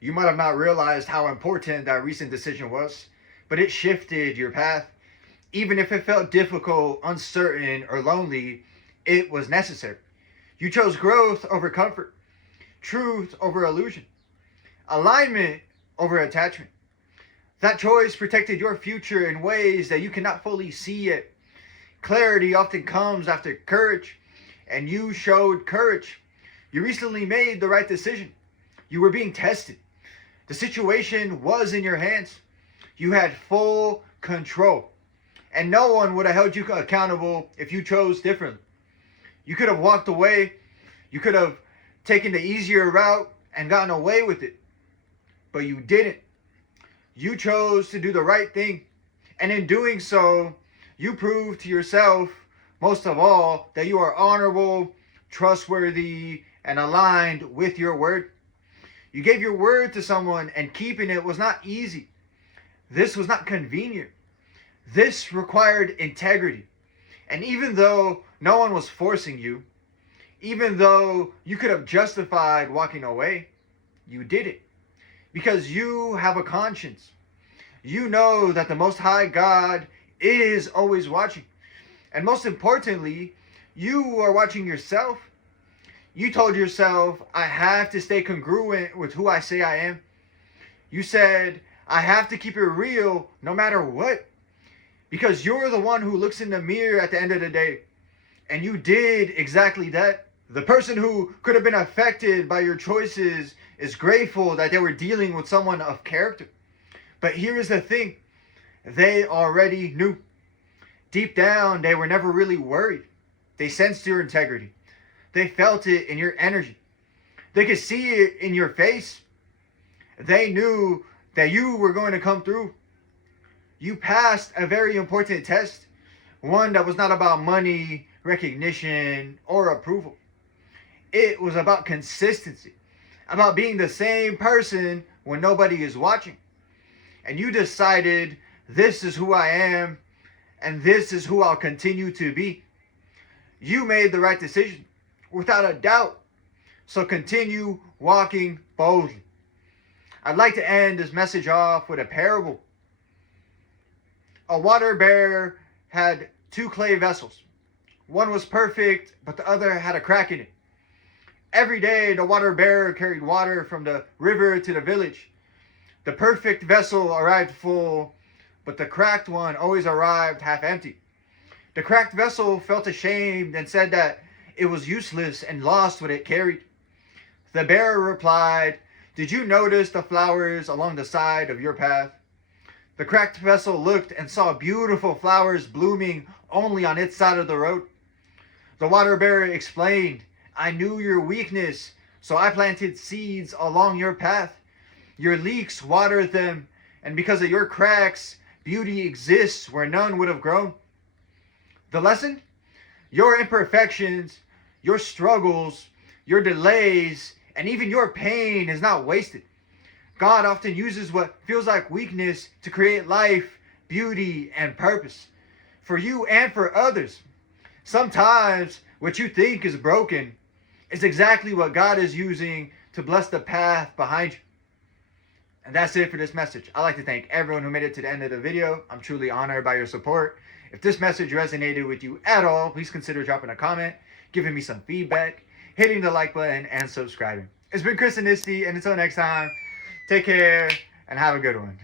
You might have not realized how important that recent decision was, but it shifted your path. Even if it felt difficult, uncertain, or lonely, it was necessary. You chose growth over comfort, truth over illusion, alignment over attachment. That choice protected your future in ways that you cannot fully see yet. Clarity often comes after courage, and you showed courage. You recently made the right decision. You were being tested. The situation was in your hands. You had full control. And no one would have held you accountable if you chose differently. You could have walked away. You could have taken the easier route and gotten away with it. But you didn't. You chose to do the right thing. And in doing so, you proved to yourself, most of all, that you are honorable, trustworthy, and aligned with your word. You gave your word to someone, and keeping it was not easy. This was not convenient. This required integrity. And even though no one was forcing you, even though you could have justified walking away, you did it. Because you have a conscience. You know that the Most High God is always watching. And most importantly, you are watching yourself. You told yourself, I have to stay congruent with who I say I am. You said, I have to keep it real no matter what. Because you're the one who looks in the mirror at the end of the day. And you did exactly that. The person who could have been affected by your choices is grateful that they were dealing with someone of character. But here's the thing. They already knew. Deep down, they were never really worried. They sensed your integrity. They felt it in your energy. They could see it in your face. They knew that you were going to come through. You passed a very important test. One that was not about money, recognition, or approval. It was about consistency. About being the same person when nobody is watching. And you decided, this is who I am, and this is who I'll continue to be. You made the right decision, without a doubt. So continue walking boldly. I'd like to end this message off with a parable. A water bearer had two clay vessels. One was perfect, but the other had a crack in it. Every day, the water bearer carried water from the river to the village. The perfect vessel arrived full, but the cracked one always arrived half empty. The cracked vessel felt ashamed and said that it was useless and lost what it carried. The bearer replied, did you notice the flowers along the side of your path? The cracked vessel looked and saw beautiful flowers blooming only on its side of the road. The water bearer explained, I knew your weakness, so I planted seeds along your path. Your leaks watered them, and because of your cracks, beauty exists where none would have grown. The lesson? Your imperfections, your struggles, your delays, and even your pain is not wasted. God often uses what feels like weakness to create life, beauty, and purpose. For you and for others. Sometimes what you think is broken is exactly what God is using to bless the path behind you. And that's it for this message. I'd like to thank everyone who made it to the end of the video. I'm truly honored by your support. If this message resonated with you at all, please consider dropping a comment, giving me some feedback, hitting the like button, and subscribing. It's been ChrisAnesti, and until next time, take care and have a good one.